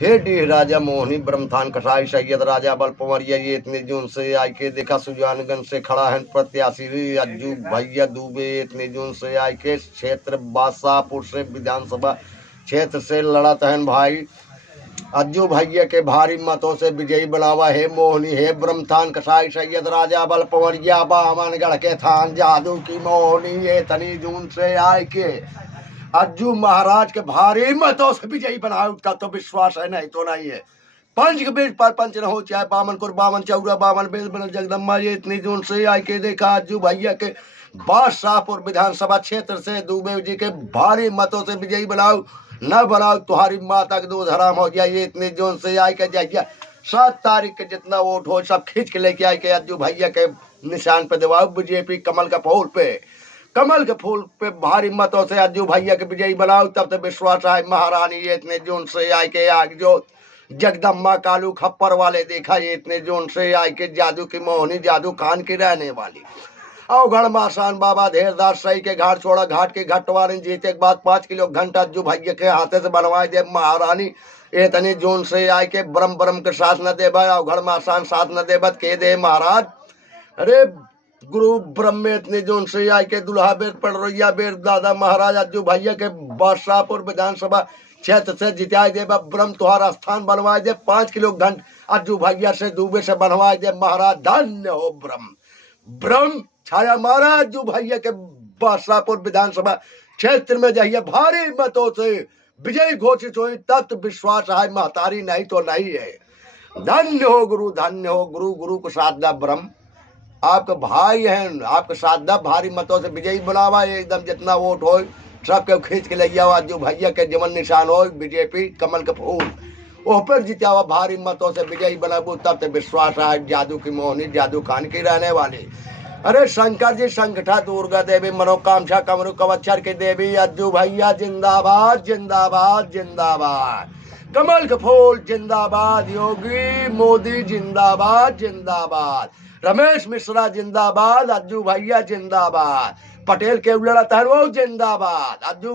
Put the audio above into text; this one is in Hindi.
हे डी राजा मोहनी ब्रह्मथान कसाई सैयद राजा बल पवरिया ये इतने जून से आई के देखा सुजानगंज से खड़ा है प्रत्याशी अज्जू भैया दुबे इतने जून से आई के क्षेत्र बादशाहपुर से विधानसभा क्षेत्र से लड़त है भाई अज्जू भैया के भारी मतों से विजयी बनावा है मोहनी है ब्रह्मथान कसाई सैयद राजा बल पवरिया बामनगढ़ के थान जादू की मोहनी ये तनी जून से आए के अज्जू महाराज के भारी मतों से विजयी बनाए उसका तो विश्वास है, नहीं तो नहीं है। पंच के बीच पर पंच न हो चाहे बामनपुर बामन चौरा बामन बेल बन जगदम्बा ये इतनी जून से आई के देखा अज्जू भैया के बादशाहपुर विधानसभा क्षेत्र से दुबे जी के भारी मतों से विजयी बनाओ न बनाओ तुम्हारी माता के दूध हराम हो गया ये इतनी जून से आई के जाइए 7 तारीख के जितना वोट हो सब खींच के लेके आई के अज्जू भैया के निशान पे दबाओ बीजेपी कमल का फूल पे कमल के फूल पे भारी मतों से अज्जू भैया के विजयी बनाओ तब तो विश्वास है महारानी ये इतने जून से आई के आग जो जगदम्बा कालू खप्पर वाले देखा ये इतने जून से आई के जादू की मोहनी जादू खान की रहने वाली अवगढ़ मासान बाबा धेरदास सही के घाट छोड़ा घाट के घटवारी जीते के बाद 5 किलो घंटा अज्जू भैया के हाथे से बनवाए दे महारानी इतनी जून से आई के ब्रह्म ब्रह्म के साथ न दे अवगढ़ मासान साथ न देबत के दे महाराज। अरे गुरु ब्रह्म इतने जून से आई के दुल्हा बेर पड़रोइया बेर दादा महाराज अज्जू भैया के बादशाहपुर विधानसभा क्षेत्र से जिताए दे ब्रह्म तुहार स्थान बनवाए दे 5 किलो घंट अज्जू भैया से दुबे से बनवाए दे महाराज धन्य हो ब्रह्म ब्रह्म छाया महाराज अज्जू भैया के बादशाहपुर विधानसभा क्षेत्र में जाइए भारी मतों से विजयी घोषित हुई तब तो विश्वास है महतारी नहीं तो नहीं है। धन्य हो गुरु धन्य हो गुरु गुरु को साधना ब्रह्म आपके भाई हैं आपके साधना भारी मतों से विजयी बनावा एकदम जितना वोट हो सबके खींच के ले जाओ अज्जू भैया के जीवन निशान हो बीजेपी कमल के फूल वो पर जीता हुआ भारी मतों से विजयी बनाबू तब तो विश्वास है जादू की मोहनी जादू खान की रहने वाली। अरे शंकर जी संगठा दुर्गा देवी मनोकांक्षा कमरु कवचर की देवी अज्जू भैया जिंदाबाद जिंदाबाद जिंदाबाद कमल के फूल जिंदाबाद योगी मोदी जिंदाबाद जिंदाबाद रमेश मिश्रा जिंदाबाद अज्जू भैया जिंदाबाद पटेल के लड़त है वो जिंदाबाद अज्जू